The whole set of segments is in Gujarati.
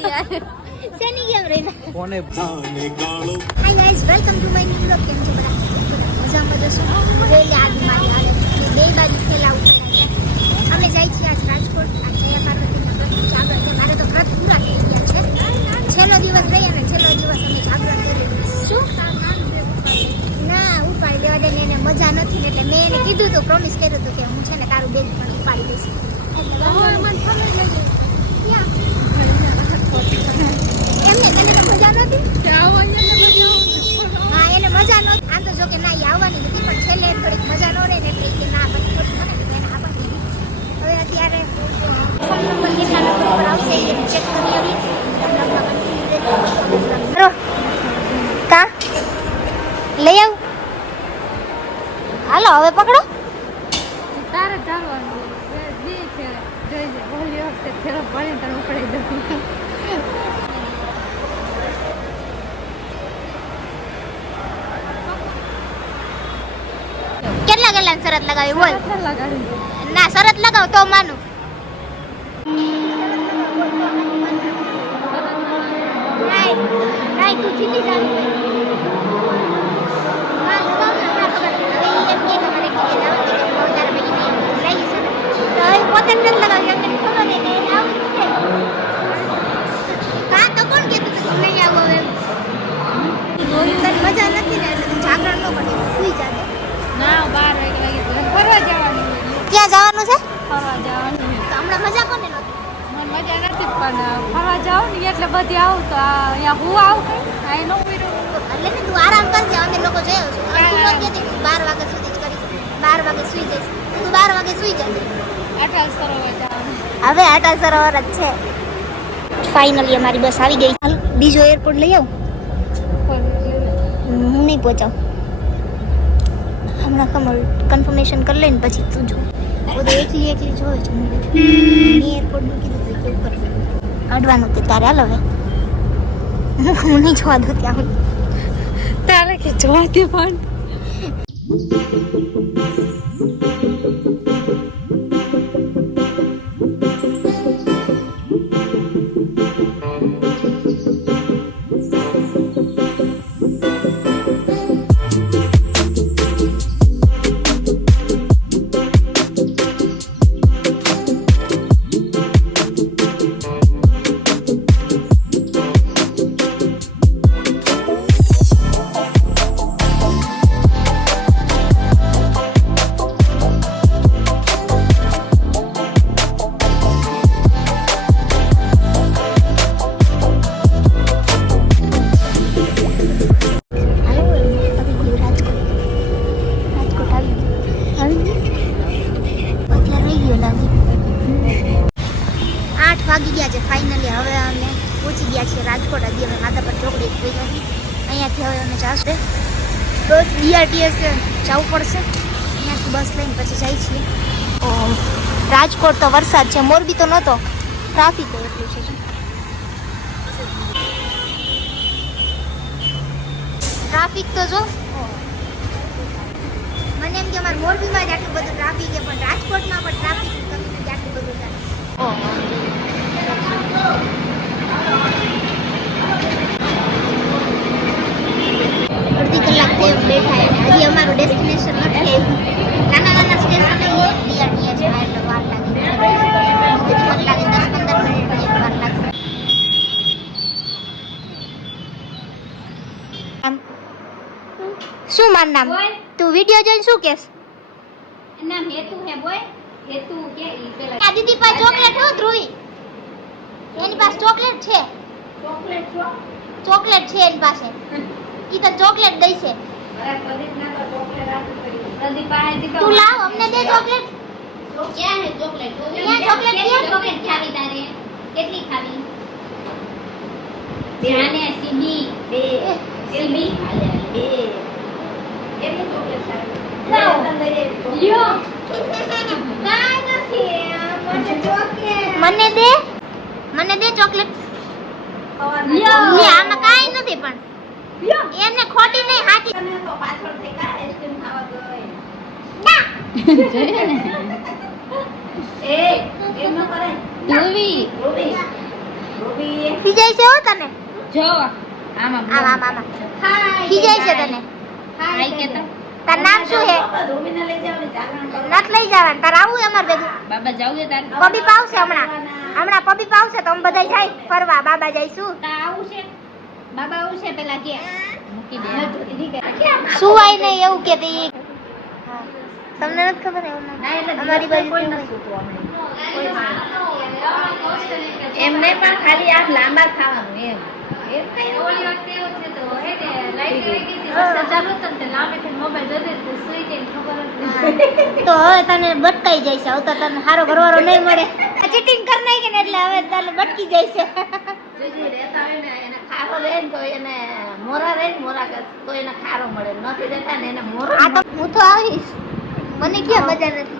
શેની ગેમ રહીને કોને hi guys welcome to my new vlog. કેમ છો બધા? મજામાં જશો? વેલી આદિ મારી આવે બે બાજુ થેલા ઉપાડ્યા છે. અમે જાય છીએ આજ રાજકોટ આ જયા પાર્વતીના વ્રત જાગરણ છે. મારે તો વ્રત પૂરા થઈ ગયા છે. છેલ્લો દિવસ રહી અને છેલ્લો દિવસ અમે જાગરણ કરી. શું ના ઉપાડી લેવા દે ને એને મજા નથી એટલે મેં એને કીધું હતું, પ્રોમિસ કર્યું હતું કે હું છે ને તારું બેગ પણ ઉપાડી દઈશ. એટલે મને ખબર નથી એમને તને તો મજા નથી. હા એને મજા નહોતી. આમ તો જો કે ના એ આવવાની નથી પણ છેલ્લે થોડીક મજા ન રહે ને એટલે કે ના પછી ખોટું મને તો એને આ બાકી. હવે અત્યારે ફોન નંબર કેટલા નંબર પર આવશે એ ચેક કરી આવી. કા લઈ આવ. હાલો હવે પકડો. તારે ધારવાનું જે ખેલે જોઈજે ઓલી વખતે ખેલો પડીને તને ઉપડી દઉં. કેટલા કેટલા શરત લગાવી બોલ. લગાડી ના શરત લગાવ તો માનું. તું જીતી જાવી. મજા નથી ને એટલે જાગરણ ન પડે સુઈ જાજે. ના 12 વાગે ફરવા જવાનું. ક્યાં જવાનું છે? ફરવા જવાનું તો હમણાં મજા કોને નહોતી? મને મજા નથી પણ ફરવા જાવ ને એટલે બધી આવું તો અહીંયા હું આવું અહીં નો પીડું એટલે ને તું આરામ કરજે. અમે લોકો જઈએ છું 12 વાગ્યા સુધી જ કરીશ. 12 વાગે સુઈ જઈશ. તું 12 વાગે સુઈ જજે. અટલ સરોવર જવાનું. હવે અટલ સરોવર જ છે. ફાઇનલી અમારી બસ આવી ગઈ. હાલ બીજો એરપોર્ટ લઈ આવ. હું નહીં પહોંચાવ હમણાં. કન્ફર્મેશન કરી લઈને પછી તું જો. બધું એકલી જોવે છે. મેં એરપોર્ટનું કીધું હતું કે ઉપર કાઢવાનું તે તારે. હાલ હવે હું નહીં જોવા દઉં ત્યાં. તારે કે જોવાતી પણ વાગી ગયા છે ફાઇનલી. હવે અમે પહોંચી ગયા છીએ રાજકોટ. હજી અમે માધાપર ચોકડી થઈ ગઈ. અહીંયાથી હવે અમે જશે બસ BRTS જવું પડશે. અહીંયાથી બસ લઈને પછી જાય છીએ રાજકોટ. તો વરસાદ છે. મોરબી તો નહોતો. ટ્રાફિક એટલું છે. ટ્રાફિક તો જો મને એમ કે અમારે મોરબીમાં જ આટલું બધું ટ્રાફિક છે પણ રાજકોટમાં પણ ટ્રાફિક કમી નથી આટલું બધું થાય. અડધી કલાક બેઠા હજી અમારું ડેસ્ટિનેશન નથી આવ્યું. નાના સ્ટેશન BRTS છે એટલે વાર લાગે. હજી મને લાગે 10-15 મિનિટ વાર લાગશે. શું મારું નામ? તું વિડિયો જોઈને શું કહેશ? નામ હેતુ હે બોય. હેતુ કે ઈ પેલા આ દીદી પાસે ચોકલેટ હો ધ્રુવી. એની પાસે ચોકલેટ છે. ચોકલેટ છે એની પાસે. ઈ તો ચોકલેટ દઈ છે. અરે પ્રદીપ ના તો ચોકલેટ આપી પડી. પ્રદીપ પાસે દી તું લાવ અમને દે ચોકલેટ. ક્યાં હે ચોકલેટ? ક્યાં ચોકલેટ છે? ચોકલેટ ખાવી તારે? કેટલી ખાવી? ધ્યાને સીબી બે સીબી હાલે બે. કેટલી ચોકલેટ ખાવી? લ્યો કાઈ નથી. મને દે ચોકલેટ. લ્યો લે આમાં કાઈ નથી પણ એમને ખોટી નહીં હાચી. તને તો પાછળથી કા આઈસ્ક્રીમ ખાવા ગઈ. ના જોઈએ ને એ એમ ન કરાય. ધોવી રૂબી ખીજાય છે હો તને જો આમાં આમ હાય ખીજાય છે તને હાય કે તો તાર નામ શું હે રૂબીને લઈ જાવ ને જાગરણ કરો નથ લઈ જવાનું તાર આવું અમાર ભેગું બાબા જાવ કે તાર પબી પાવશે હમણાં પબી પાવશે તો અમે બધા જાય ફરવા બાબા જઈશું તા આવું છે બાબા આવું છે પેલા કે મૂકી દે સુવાય નહીં એવું કે તી તમને નથી ખબર એવું અમારી બાજુ કોઈ કેવું નથી સૂતું એમ નહીં પણ ખાલી આ લાંબા ખાવાનું એમ એમ કઈ ઓલી વખતે એવું છે તો હે ને લાઈટ ગઈ હતી વરસાદ ચાલુ હતો ને તે લાંબે થી મોબાઈલ જોતે તો સુઈ જઈને ખબર જ નહીં તો હવે તને બટકાઈ જાય છે હવે તો તને સારો ઘરવાળો નહીં મળે ચીટિંગ કરી નાખી ને એટલે હવે તને બટકી જાય છે જોજે રહેતા હોય ને એને ખારો રહે ને તો એને મોરા રહે ને મોરા તો એને ખારો મળે નથી રહેતા ને એને મોરો આ તો હું તો આવીશ મને ક્યાં મજા નથી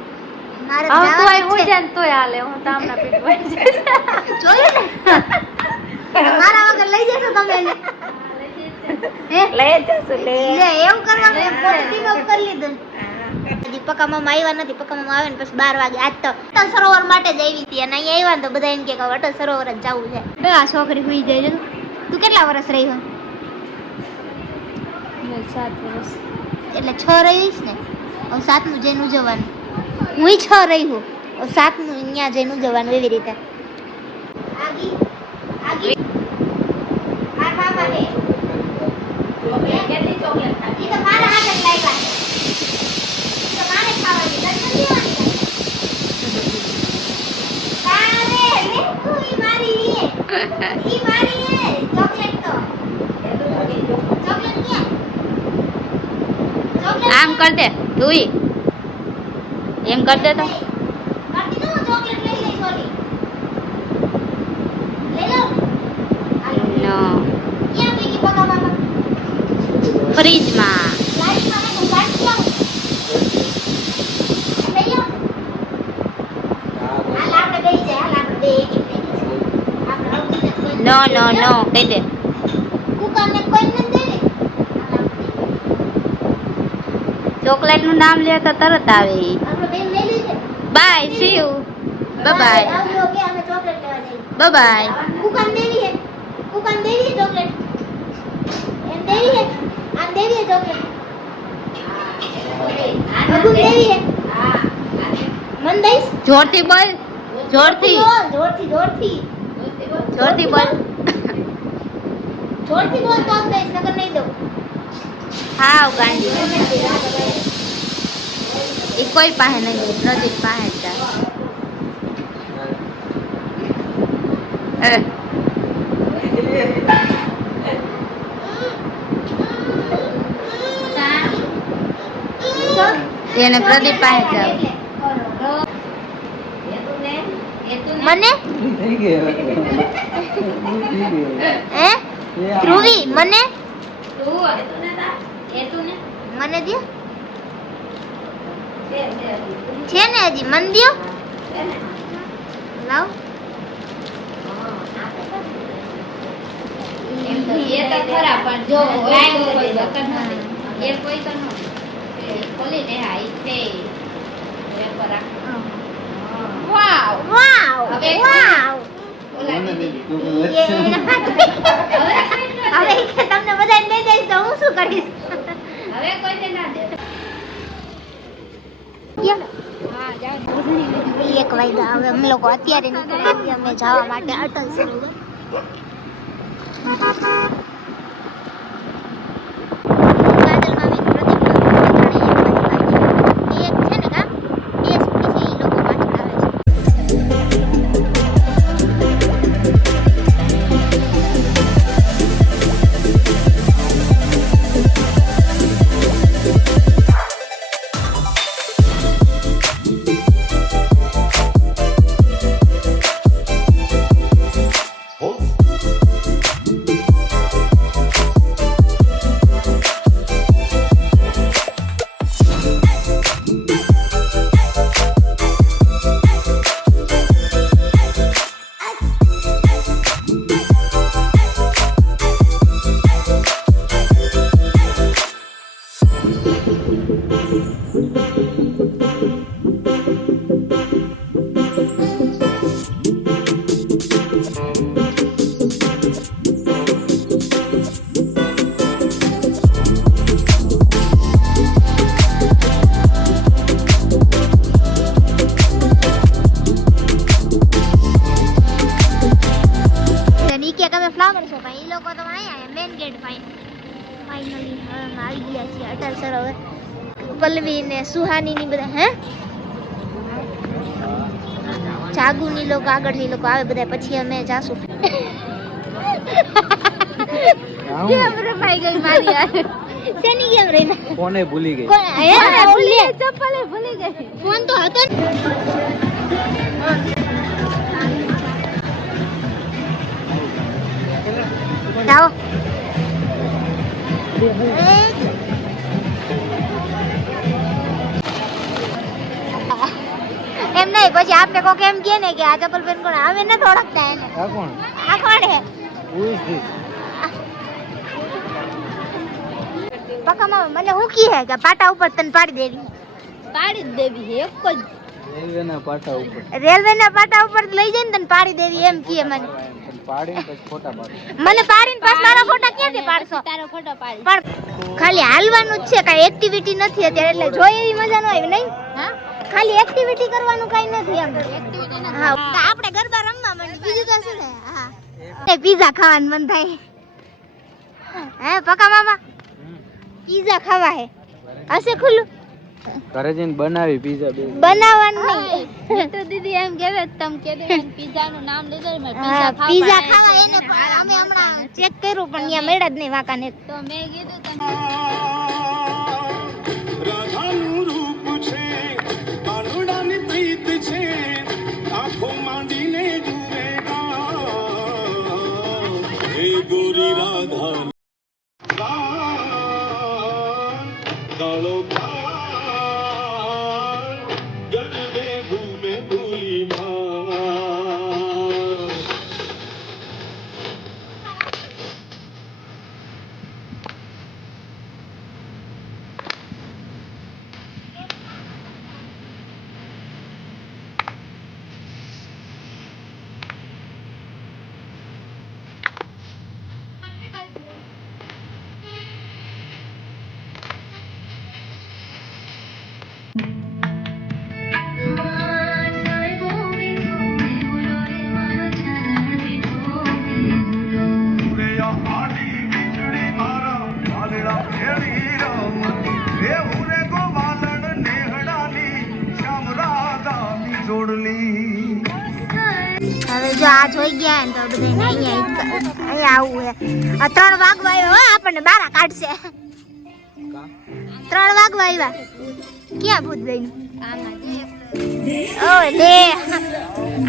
મારે હવે જવાનું તોય જ હું છે. જાય ને તોય હાલે હું તામના પેટ વહી જઈશ. જોયું ને મારા વગર લઈ જશો તમે એને હે લઈ જશું લે લે એવું કરવાનું એમ પોઝિટિવ અપ કરી લીધું હજી પક્કા મામા આવ્યા નથી પક્કા મામા આવે ને પછી 12 વાગે આજ તો અટલ સરોવર માટે જ આવી હતી અને અહીંયા આવ્યા ને તો બધા એમ કે અટલ સરોવર જ જવું છે બે આ છોકરી સુઈ જાય છે તું કેટલા વર્ષ રહી હોય 7 વર્ષ એટલે 6 રહીશ ને હવે 7મું જઈને ઉજવવાનું હું 6 રહી હું હવે 7મું અહીંયા જઈને ઉજવવાનું એવી રીતે આગી આગી મારા મામા ને કેટલી ચોકલેટ ખાધી ઈ તો મારા હાથે જ લાવ્યા છે ઈ તો મારે ખાવાની તને નથી દેવાની તારે લે તું ઈ મારી હે ચોકલેટ તો ચોકલેટ ક્યાં ચોકલેટ આમ કર દે તુંય એમ કર દે તો કાઢી દઉં ચોકલેટ લઈ લઈ સોલી લઈ લો નો ક્યાં ગઈ પગા મામા ફ્રીજમાં લાઈટમાં ને હું કાઢી લાવું લઈ લો હાલ આપણે બેસી જાય હાલ આપણે બે એક એક લઈ લઈશું. આપણે હળવું કોઈ નો નો નો કહી દે કુકરને કોઈ નથી દેવી હાલ આપણે ચોકલેટ નું નામ લે તો તરત આવે ઈ. આપણે બેન લઈ લીધે બાય સી યુ બાય આવજો કે અમે ચોકલેટ લેવા જઈએ બાય કુકન દેવી હે ચોકલેટ એમ દેવી હે આમ દેવી હે ચોકલેટ બધું દેવી હે મન દઈશ જોરથી બોલ જોરથી જોરથી જોરથી જોરથી બોલ જોરથી બોલ તો જ દઈશ નકર નહીં દઉં હાવ ગાંડી એ કોઈ પાસે નહીં પ્રદીપ પાસે જ જાય. એને પ્રદીપ પાસે જાવ મને હે ધ્રુવી મને મને દ્યો છે ને હજી મન દ્યો લાવ એ તો ખરા પણ જો લાઈન કોઈ વખત નથી એ કોઈ તો નથી ખોલી દે હા ઈ છે પેપર રાખ વાવ વાવ હવે વાવ ઓલા દીદી હવે કે તમને બધાને દઈ દઈશ તો હું શું કરીશ હવે કોઈને ના દે હા જાઓ 1 વાગ્યા હવે અમે લોકો અત્યારે નીકળ્યા છીએ અમે જવા માટે અટલ સરોવર કાજલમાં વીસ પ્રતિમા એક છે ને કા બે સ્કૂટી છે એ લોકો પાછળ આવે છે ગેટ ફાઇનલી અમે આવી ગયા છીએ અટલ સરોવર. પલ્લવી ને સુહાની ની બધા હે જાગુની લોકો આગળની લોકો આવે બધા પછી અમે જાશું. કેમ રે ભાઈ ગઈ મારી યાર શેની કેમ રહી કોને ભૂલી ગઈ કોણ હે ભૂલી ચપ્પલે ભૂલી ગઈ ફોન તો હતો ને. જાઓ એમ નહીં પછી આપણે કોક એમ કહે ને કે આ ચપ્પલ પેન કોણ આવે ને ઓળખતા એને આ કોણ આ કોણ હે Who is this? પક્કામાં મને હું કી હે કે પાટા ઉપર તને પાડી જ દેવી હે એક જ રેલવેના પાટા ઉપર રેલવેના પાટા ઉપર લઈ જઈને તને પાડી દેવી એમ કીએ મને. પાડીને પછી ફોટા પાડો. મને પાડીને પાછ મારા ફોટા ક્યાંથી પાડશો? તારો ફોટો પાડી. પણ ખાલી હાલવાનું જ છે, કાંઈ એક્ટિવિટી નથી અત્યારે એટલે જોઈ એવી મજા ન આવી નહીં. હા ખાલી એક્ટિવિટી કરવાનું કાંઈ નથી એમ. એક્ટિવિટી નથી. હા તો આપણે ગરબા રમવા માંડી બીજું તો શું થાય. હા એ પીઝા ખાવાનું મન થાય હે પક્કા મામા પીઝા ખાવા હે હશે ખુલ્લું ઘરે જઈને બનાવી પીઝા બે બનાવવાનું નહીં. તો દીદી એમ કહેવે તમે કે પિઝા નું નામ લીધું મેં હા, પિઝા પીઝા ખાવા એને પણ અમે હમણાં ચેક કર્યું પણ ત્યાં મળ્યા જ નહીં વાંકાને. તો મેં કીધું તમે રાધાનું રૂપ છે આનુડાની પ્રીત છે આંખો માંડીને જુએગા હે ગોરી રાધા કાળો ગરબે ઘૂમે ભૂલી માં હવે જો આ જોઈ ગયા ને તો બધાને અહીંયા આવવું હે. 3 વાગવા આવ્યો હો આપણને બારા કાઢશે. 3 વાગવા આવ્યા ક્યાં ભૂત દઈનું ઓ લે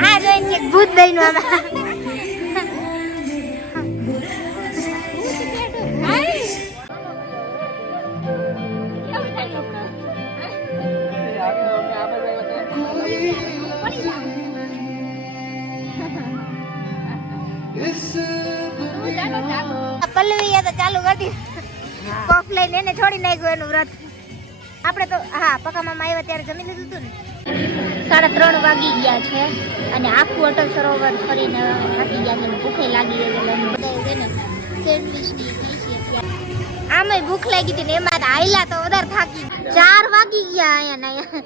આ જોઈને કે ભૂત દઈનું આમાં પલ્લવી તો ચાલુ કરી કોફ લઈને એને છોડી નાખ્યું એનું વ્રત. આપણે તો હા પક્કા મામા આવ્યા ત્યારે જમી લીધું હતું ને. 3:30 વાગી ગયા છે અને આખું અટલ સરોવર ફરીને થાકી ગયા છે. ભૂખે લાગી ગઈ એટલે બધા છે ને સેન્ડવિચ ની ખાઈ છે. આમાંય ભૂખ લાગી હતી ને એમાં આયલા તો વધારે થાકી. 4 વાગી ગયા અહીંયા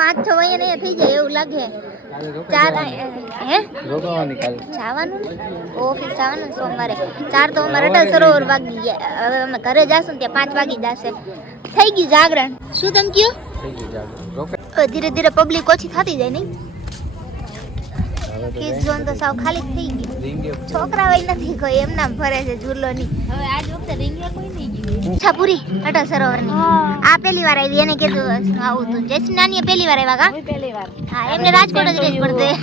5-6 અહીંયા થઈ જાય એવું લાગે. 4 હે રોકાવાની કાલે જવાનું ને ઓફિસ જવાનું સોમવારે. 4 તો અમારે અટલ સરોવર વાગી ગયા. હવે અમે ઘરે જાશું ને ત્યાં 5 વાગી જશે. થઈ ગયું જાગરણ. શું તમે કયો થઈ ગઈ જાગો રોકાય હવે ધીરે ધીરે પબ્લિક ઓછી થતી જાય નહીં. કિડ ઝોન તો સાવ ખાલી જ થઈ ગયું. રીંગે છોકરા વય નથી કોઈ એમ નામ ફરે છે ઝૂલો ની. હવે આજ વખતે રીંગણા કોઈ નહીં ગયું. ઈચ્છા પૂરી અટલ સરોવર ની. આ પહેલી વાર આવી એને કીધું આવું તું જયશ્રી નાની પહેલી વાર આવ્યા કા પહેલી વાર હા એમને રાજકોટ જ રહેવું પડતું